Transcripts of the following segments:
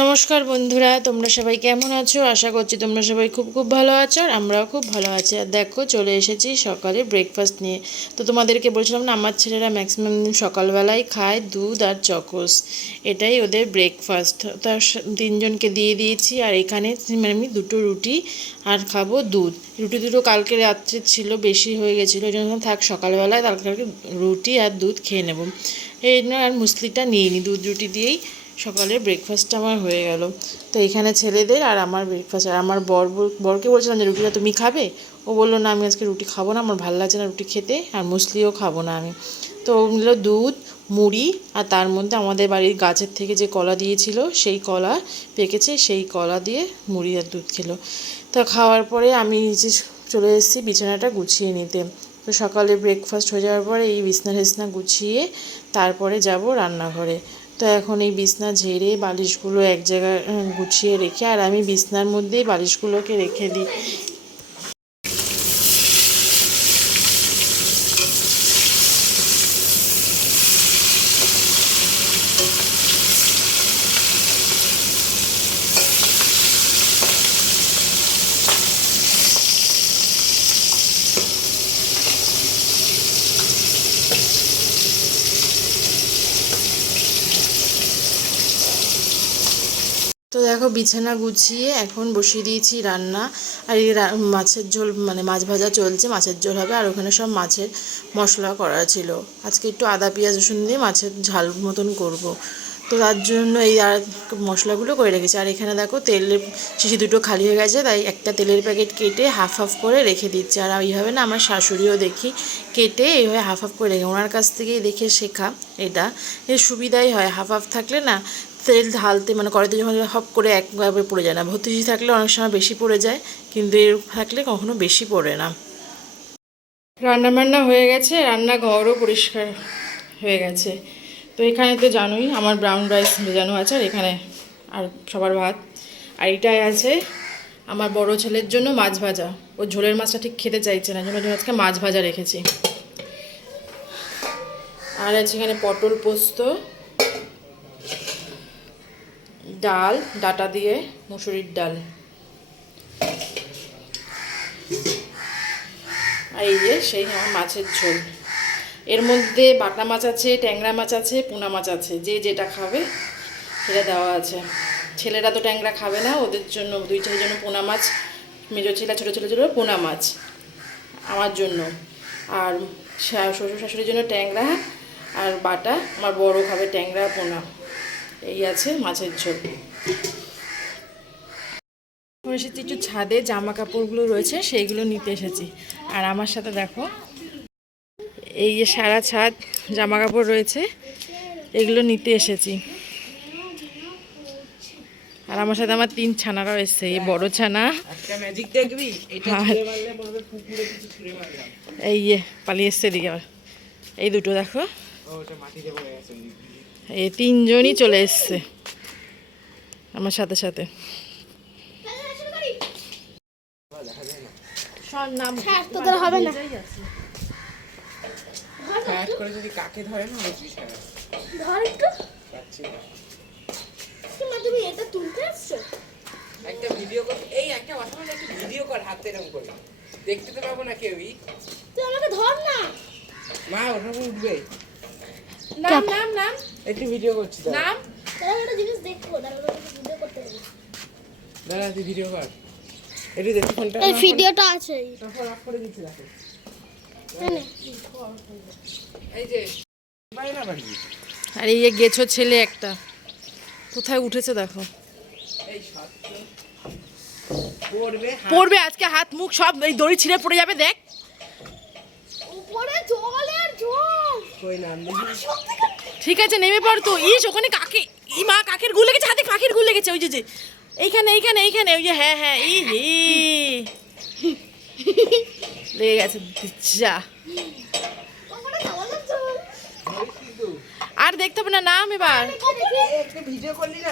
নমস্কার বন্ধুরা, তোমরা সবাই কেমন আছো? আশা করছি তোমরা সবাই খুব খুব ভালো আছো আর আমরাও খুব ভালো আছি। আর দেখো, চলে এসেছি সকালে ব্রেকফাস্ট নিয়ে। তো তোমাদেরকে বলছিলাম না, আমার ছেলেরা ম্যাক্সিমাম সকালবেলায় খায় দুধ আর চকোস। এটাই ওদের ব্রেকফাস্ট তার তিনজনকে দিয়ে দিয়েছি আর এখানে মানে আমি দুটো রুটি আর খাব দুধ। রুটি দুটো কালকে রাত্রে ছিল, বেশি হয়ে গেছিল ওই জন্য থাক, সকালবেলায় কালকে রুটি আর দুধ খেয়ে নেব। এই জন্য আর মুসলিটা নিয়ে নিই দুধ রুটি দিয়েই। সকালের ব্রেকফাস্টটা আমার হয়ে গেল। তো এখানে ছেলেদের আর আমার ব্রেকফাস্ট আর আমার বর বরকে বলছিলাম যে, রুটিটা তুমি খাবে? ও বলল, না, আমি আজকে রুটি খাব না, আমার ভালো লাগছে না রুটি খেতে, আর মুসলিও খাব না আমি। তো নিল দুধ, মুড়ি, আর তার মধ্যে আমাদের বাড়ির গাছের থেকে যে কলা দিয়েছিল, সেই কলা পেকেছে, সেই কলা দিয়ে মুড়ি আর দুধ খেলো। তো খাওয়ার পরে আমি নিচে চলে এসেছি বিছানাটা গুছিয়ে নিতে। তো সকালে ব্রেকফাস্ট হয়ে যাওয়ার পরে এই বিছনা টিছনা গুছিয়ে তারপরে যাব রান্নাঘরে। তো এখন এই বিছনা ঝেড়ে বালিশগুলো এক জায়গায় গুছিয়ে রেখে, আর আমি বিছনার মধ্যেই বালিশগুলোকে রেখে দিই। তো দেখো বিছানা গুছিয়ে এখন বসিয়ে দিয়েছি রান্না। আর এই মাছের ঝোল মানে মাছ ভাজা চলছে, মাছের ঝোল হবে। আর ওখানে সব মাছের মশলা করা ছিল। আজকে একটু আদা, পেঁয়াজ, রসুন দিয়ে মাছের ঝাল মতন করব। তো তার জন্য এই আর মশলাগুলো করে রেখেছি। আর এখানে দেখো তেলের শিশি দুটো খালি হয়ে গেছে, তাই একটা তেলের প্যাকেট কেটে হাফ হাফ করে রেখে দিচ্ছি। আর এইভাবে না, আমার শাশুড়িও দেখি কেটে এইভাবে হাফ হাফ করে রেখে ওনার কাছ থেকেই দেখে শেখা এটা। এর সুবিধাই হয়, হাফ হাফ থাকলে না তেল ঢালতে মানে কড়াইতে যখন হপ করে একবারে পড়ে যায় না। ভর্তি থাকলে অনেক সময় বেশি পড়ে যায়, কিন্তু এর থাকলে কখনো বেশি পড়ে না। রান্না বান্না হয়ে গেছে রান্নাঘরও পরিষ্কার হয়ে গেছে। তো এখানে তো জানোই, আমার ব্রাউন রাইস ভেজানো আছে, আর এখানে আর সবার ভাত। আর এটাই আছে আমার বড় ছেলের জন্য মাছ ভাজা। ও ঝোলের মাছটা ঠিক খেতে চাইছে না, জন্য আজকে মাছ ভাজা রেখেছি। আর আছে এখানে পটল পোস্ত। ডাল, ডাটা দিয়ে মুসুরির ডাল। আর এই যে সেই আমার মাছের ঝোল। এর মধ্যে বাটা মাছ আছে, ট্যাংরা মাছ আছে, পোনা মাছ আছে। যে যেটা খাবে সেটা দেওয়া আছে। ছেলেরা তো ট্যাংরা খাবে না, ওদের জন্য, দুই ছেলের জন্য পোনা মাছ। মেজো ছেলে ছোটো ছোটো ছোটো পোনা মাছ, আমার জন্য। আর শ্বশুর শাশুড়ির জন্য ট্যাংরা আর বাটা, আমার বড় খাবে ট্যাংরা পোনা। এই আছে মাছের ঝোল। এসেছি একটু ছাদে জামা কাপড়গুলো রয়েছে সেইগুলো নিতে এসেছি। আর আমার সাথে দেখো এই যে সারা ছাদ জামা কাপড় রয়েছে এগুলো নিতে এসেছি। আর আমার সাথে আমার তিন ছানারাও এসছে এই বড় ছানা। কিছু এই পালিয়ে এসছে এদিকে আবার। এই দুটো দেখো। ওটা। এই তিনজনই চলে এসছে আমার সাথে সাথে। তোদের হবে না। করে যদি কাকে ধরে না ধর একটু। মা তুমি এটা তুলতে আসছো? একটা ভিডিও কর। এই একটা কথা বলে একটা ভিডিও কর হাতে এরকম করে। দেখতে তো পাবো না কেউই। তুই আমাকে ধর না। মা ওঠাবো উঠবে। নাম নাম নাম। একটু ভিডিও করছি নাম। তাহলে একটা জিনিস দেখব দাঁড়া ভিডিও করতে হবে। দাঁড়া তুই ভিডিও কর। একটু দেখি ফোনটা এই ভিডিওটা আছে। করে দিচ্ছি দেখো এই যে আর এই যে গেছো ছেলে একটা। কোথায় উঠেছে দেখো। এই পড়বে হাত। আজকে হাত মুখ সব এই দড়ি ছিঁড়ে পড়ে যাবে দেখ। উপরে জল আর জল। ঠিক আছে নেমে পড় তো। ইস ওখানে কাকে? ই মা কাকের গুলে গেছে হাতে পাখির গুলে গেছে ওই যে যে। এইখানে এইখানে এইখানে ওই যে হ্যাঁ হ্যাঁ ই হি। লেগে গেছে যা। আর দেখতে হবে না নাম এবার। ভিডিও করলি না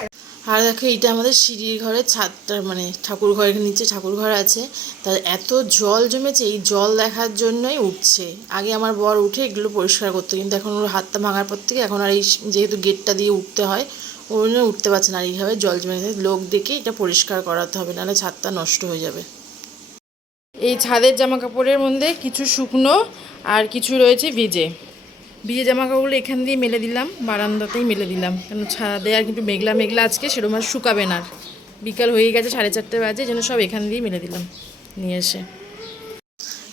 আর দেখো, এইটা আমাদের সিঁড়ির ঘরের ছাদটা মানে ঠাকুর ঘরের নিচে ঠাকুর ঘর আছে। তার এত জল জমেছে, এই জল দেখার জন্যই উঠছে। আগে আমার বর উঠে এগুলো পরিষ্কার করতো, কিন্তু এখন ওর হাতটা ভাঙার পর থেকে এখন আর এই যেহেতু গেটটা দিয়ে উঠতে হয় ওর জন্য উঠতে পারছে না এইভাবে জল জমে গেছে। লোক ডেকে এটা পরিষ্কার করাতে হবে, নাহলে ছাদটা নষ্ট হয়ে যাবে। এই ছাদের জামা কাপড়ের মধ্যে কিছু শুকনো আর কিছু রয়েছে ভিজে। ভিজে জামা কাপড়গুলো এখান দিয়ে মেলে দিলাম বারান্দাতেই মেলে দিলাম। কেন ছাদে আর কিন্তু মেঘলা মেঘলা আজকে সেরকম আর শুকাবে না। আর। বিকাল হয়ে গেছে সাড়ে চারটে বাজে যেন সব এখান দিয়েই মেলে দিলাম নিয়ে এসে।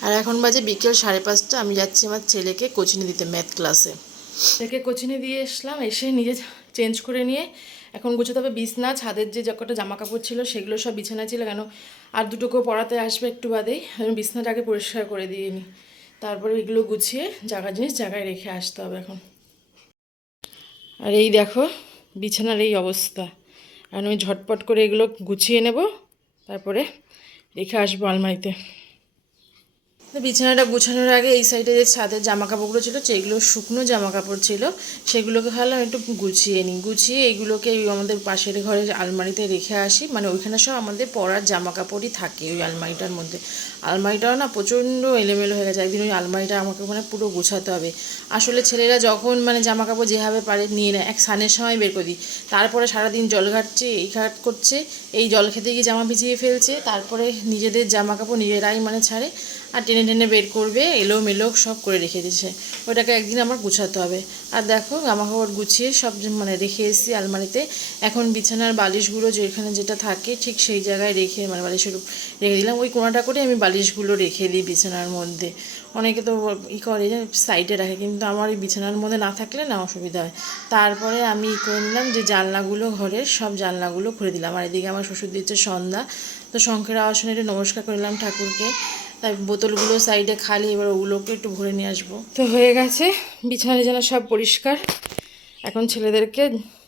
আর এখন বাজে বিকেল সাড়ে পাঁচটা আমি যাচ্ছি আমার ছেলেকে কোচিংয়ে দিতে ম্যাথ ক্লাসে। ছেলেকে কোচিংয়ে দিয়ে এসলাম এসে নিজে চেঞ্জ করে নিয়ে এখন গুছোতে হবে বিছনা ছাদের যে যতটা জামা কাপড় ছিল সেগুলো সব বিছানায় ছিল কেন আর দুটোকেও পড়াতে আসবে একটু বাদেই আমি বিছনাটাকে পরিষ্কার করে দিয়ে নিই তারপরে এগুলো গুছিয়ে জায়গা জিনিস জায়গায় রেখে আসতে হবে এখন। আর এই দেখো, বিছানার এই অবস্থা। আর আমি ঝটপট করে এগুলো গুছিয়ে নেব, তারপরে রেখে আসব আলমারিতে। তো বিছানাটা গুছানোর আগে এই সাইডে যে ছাদের জামা কাপড়গুলো ছিল, সেগুলো শুকনো জামা কাপড় ছিল, সেগুলোকে ভাবলাম একটু গুছিয়ে নিই। গুছিয়ে এইগুলোকে ওই আমাদের পাশের ঘরের আলমারিতে রেখে আসি। মানে ওইখানে সব আমাদের পরার জামা কাপড়ই থাকে ওই আলমারিটার মধ্যে। আলমারিটাও না প্রচণ্ড এলোমেলো হয়ে গেছে। একদিন ওই আলমারিটা আমাকে মানে পুরো গোছাতে হবে। আসলে ছেলেরা যখন মানে জামা কাপড় যেভাবে পারে নিয়ে নেয়। এক সানের সময় বের করে দিই। তারপরে সারাদিন জল ঘাটছে, এই ঘাট করছে, এই জল খেতে গিয়ে জামা ভিজিয়ে ফেলছে। তারপরে নিজেদের জামা কাপড় নিজেরাই মানে ছাড়ে। আর টেনে টেনে বের করবে এলো মেলো সব করে রেখে দিয়েছে। ওটাকে একদিন আমার গুছাতে হবে। আর দেখো জামা কাপড় গুছিয়ে সব মানে রেখে এসেছি আলমারিতে, এখন বিছানার বালিশগুলো যেখানে যেটা থাকে, ঠিক সেই জায়গায় রেখে মানে বালিশের রেখে দিলাম। ওই কোনাটা করে আমি বালিশগুলো রেখে দিই বিছানার মধ্যে। অনেকে তো ই করে যে সাইডে রাখে, কিন্তু আমার ওই বিছানার মধ্যে না থাকলে না অসুবিধা হয়। তারপরে আমি ই করে নিলাম যে জানলাগুলো ঘরের সব জানলাগুলো খুলে দিলাম। আর এদিকে আমার শ্বশুর দিচ্ছে সন্ধ্যা। তো শঙ্কর আসনে একটু নমস্কার করলাম ঠাকুরকে। তাই বোতলগুলো সাইডে খালি, এবার ওগুলোকে একটু ভরে নিয়ে আসব। তো হয়ে গেছে বিছানা টিছানা সব পরিষ্কার। এখন ছেলেদেরকে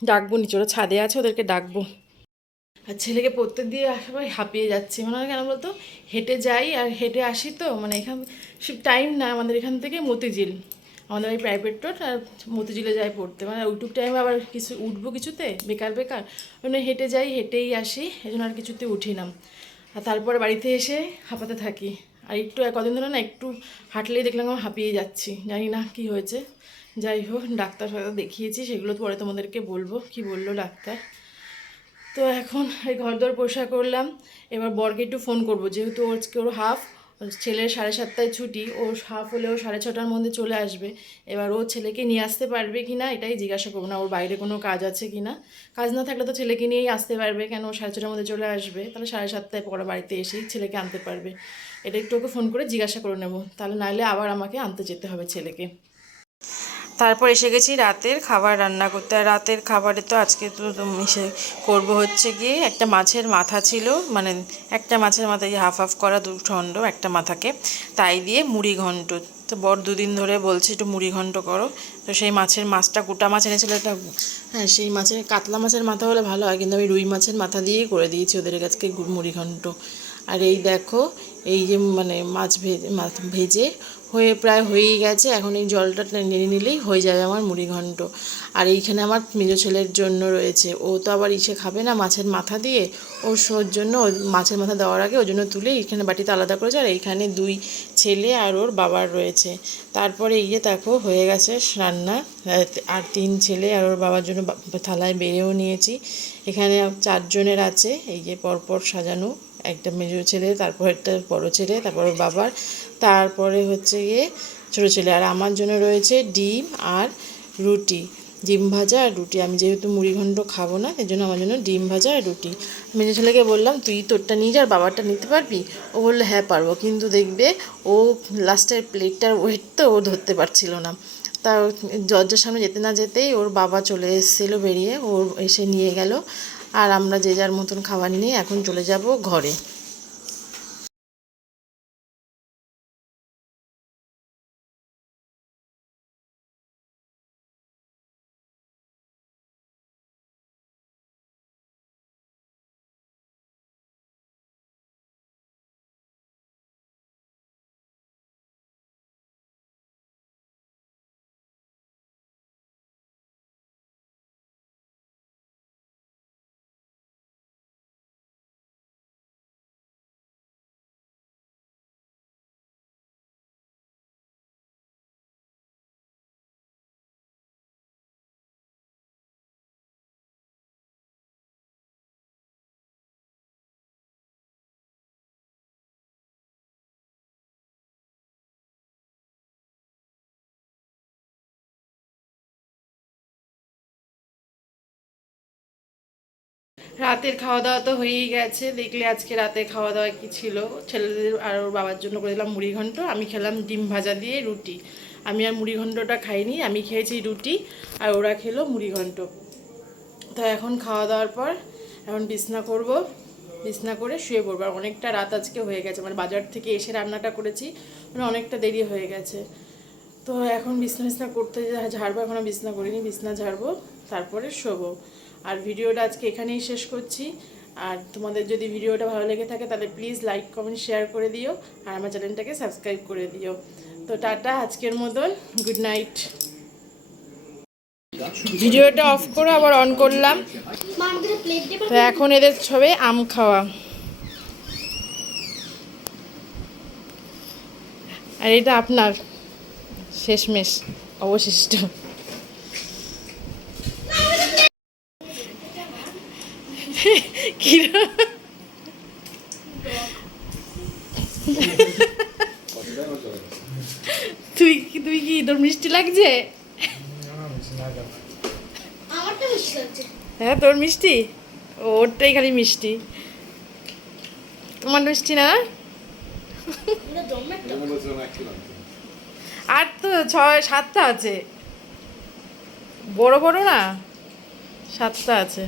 ডাকবো, নিচে ওরা ছাদে আছে, ওদেরকে ডাকবো। আর ছেলেকে পড়তে দিয়ে একেবারে হাঁপিয়ে যাচ্ছি। মনে কেন বলতো? হেঁটে যাই আর হেঁটে আসি তো মানে এখান সে টাইম না, আমাদের এখান থেকে মতিঝিল। আমাদের এই প্রাইভেট রোড আর মতিঝিলে যাই পড়তে। মানে ওইটুক টাইমে আবার কিছু, উঠবো কিছুতে? বেকার বেকার। ওই হেঁটে যাই, হেঁটেই আসি এই জন্য আর কিছুতে উঠি না। আর তারপরে বাড়িতে এসে হাঁপাতে থাকি। আর একটু, কদিন ধরে না একটু হাঁটলেই দেখলাম আমি হাঁপিয়ে যাচ্ছি। জানি না কি হয়েছে। যাই হোক, ডাক্তার সাথে দেখিয়েছি, সেগুলো পরে তোমাদেরকে বলব কি বলল ডাক্তার। তো এখন এই ঘর দর পোষা করলাম। এবার বরকে একটু ফোন করব, যেহেতু আজকে ওর হাফ ছেলের সাড়ে সাতটায় ছুটি, ও হাফ হলেও সাড়ে ছটার মধ্যে চলে আসবে। এবার ও ছেলেকে নিয়ে আসতে পারবে কি না এটাই জিজ্ঞাসা করব না, ওর বাইরে কোনো কাজ আছে কি না কাজ না থাকলে তো ছেলেকে নিয়েই আসতে পারবে, কেন ও সাড়ে ছটার মধ্যে চলে আসবে? তাহলে সাড়ে সাতটায় পরে বাড়িতে এসেই ছেলেকে আনতে পারবে। এটা একটু ওকে ফোন করে জিজ্ঞাসা করে নেব, তাহলে নাহলে আবার আমাকে আনতে যেতে হবে ছেলেকে। তারপর এসে গেছি রাতের খাবার রান্না করতে। আর রাতের খাবারে তো আজকে তো এসে করব হচ্ছে গিয়ে একটা মাছের মাথা ছিল মানে একটা মাছের মাথা এই হাফ হাফ করা দু একটা মাথাকে, তাই দিয়ে মুড়ি ঘন্ট। তো বর দুদিন ধরে বলছে একটু মুড়ি ঘন্ট করো। তো সেই মাছের মাছটা, গোটা মাছ এনেছিল একটা হ্যাঁ সেই মাছের কাতলা মাছের মাথা হলে ভালো হয়, কিন্তু আমি রুই মাছের মাথা দিয়েই করে দিয়েছি ওদের কাছকে মুড়ি ঘন্ট। আর এই দেখো এই যে মানে মাছ ভেজে মাছ ভেজে হয়ে প্রায় হয়েই গেছে। এখন এই জলটা নেড়ে নিলেই হয়ে যাবে আমার মুড়ি ঘন্ট। আর এইখানে আমার মেজো ছেলের জন্য রয়েছে। ও তো আবার ইসে খাবে না মাছের মাথা দিয়ে। ওর ওর জন্য মাছের মাথা দেওয়ার আগে ওর জন্য তুলে এখানে বাটিতে আলাদা করেছে। আর এইখানে দুই ছেলে আর ওর বাবার রয়েছে। তারপরে এই যে দেখো হয়ে গেছে রান্না। আর তিন ছেলে আর ওর বাবার জন্য থালায় বেড়েও নিয়েছি। এখানে চারজনের আছে। এই যে পরপর সাজানো। একটা মেজো ছেলে, তারপর একটা বড় ছেলে, তারপর বাবার, তারপরে হচ্ছে গিয়ে ছোটো ছেলে। আর আমার জন্য রয়েছে ডিম আর রুটি। ডিম ভাজা আর রুটি। আমি যেহেতু মুড়িঘণ্ট খাব না এই জন্য আমার জন্য ডিম ভাজা আর রুটি। মেজো ছেলেকে বললাম, তুই তোরটা নিয়ে যা বাবারটা নিতে পারবি? ও বলল হ্যাঁ পারব। কিন্তু দেখবে ও লাস্টের প্লেটটার ওয়েট তো ও ধরতে পারছিল না। তা দরজার সামনে যেতে না যেতেই ওর বাবা চলে এসেছিল বেরিয়ে। ওর এসে নিয়ে গেল। আর আমরা যে যার মতন খাবার নিয়ে এখন চলে যাব ঘরে। রাতের খাওয়া দাওয়া তো হয়েই গেছে। দেখলে আজকে রাতে খাওয়া দাওয়া কি ছিল? ছেলেদের আর ওর বাবার জন্য করে দিলাম মুড়ি ঘন্ট। আমি খেলাম ডিম ভাজা দিয়ে রুটি। আমি আর মুড়ি ঘন্টটা খাইনি, আমি খেয়েছি রুটি আর ওরা খেলো মুড়ি ঘন্ট। তো এখন খাওয়া দাওয়ার পর এখন বিছনা করব। বিছনা করে শুয়ে পড়ব। আর অনেকটা রাত আজকে হয়ে গেছে। মানে বাজার থেকে এসে রান্নাটা করেছি। মানে অনেকটা দেরি হয়ে গেছে। তো এখন বিছনা বিছনা করতে ঝাড়বো। এখনও বিছনা করিনি। বিছনা ঝাড়বো। তারপরে শোবো। আর ভিডিওটা আজকে এখানেই শেষ করছি। আর তোমাদের যদি ভিডিওটা ভালো লেগে থাকে তাহলে প্লিজ লাইক কমেন্ট শেয়ার করে দিও। আর আমার চ্যানেলটাকে সাবস্ক্রাইব করে দিও। তো টাটা আজকের মতন। গুড নাইট ভিডিওটা অফ করে আবার অন করলাম। তো এখন এদের সবে আম খাওয়া। আর এটা আপনার শেষমেশ অবশিষ্ট। তুই কি তুই কি তোর মিষ্টি লাগছে? হ্যাঁ তোর মিষ্টি? ওরটাই খালি মিষ্টি। তোমার মিষ্টি না? আর তো ছয় সাতটা আছে। বড় বড় না? সাতটা আছে।